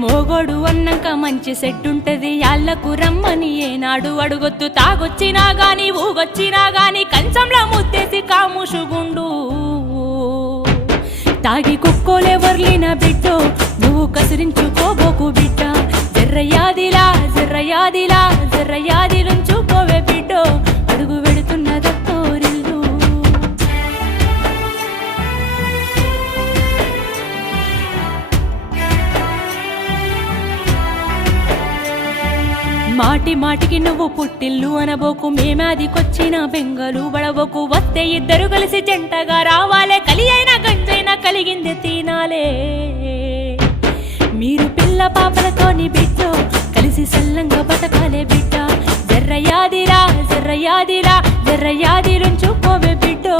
మోగోడు అన్నాక మంచి సెట్టుంటది యాళ్లకు రమ్మని ఏనాడు అడుగొద్దు తాగొచ్చినా గాని ఊగొచ్చినా గాని కంచంలో ముత్తేసి కాముషుగుండు తాగి కుక్కోలెవర్లిన బిడ్డో నువ్వు కసిరించుకోబోకు బిడ్డ జర్రయాదిలా జర్రయాదిలా జర్రయాదిలుంచుకోవే బిడ్డో అడుగు వెడుతున్నదత్తోరిల్లు మాటి మాటికి నువ్వు పుట్టిల్లు అనబోకు మేమాదికొచ్చిన బెంగలు బడబోకు వస్తే ఇద్దరు కలిసి జంటగా రావాలే కలి అయినా గంజైనా కలిగింది తినాలే మీరు పిల్ల పాపలతోని బిడ్డో కలిసి సల్లంగా బతకాలే బిడ్డ జర్రయాదిరా జర్రయాదిరా జర్రయాదిలుంచుకోవే బిడ్డో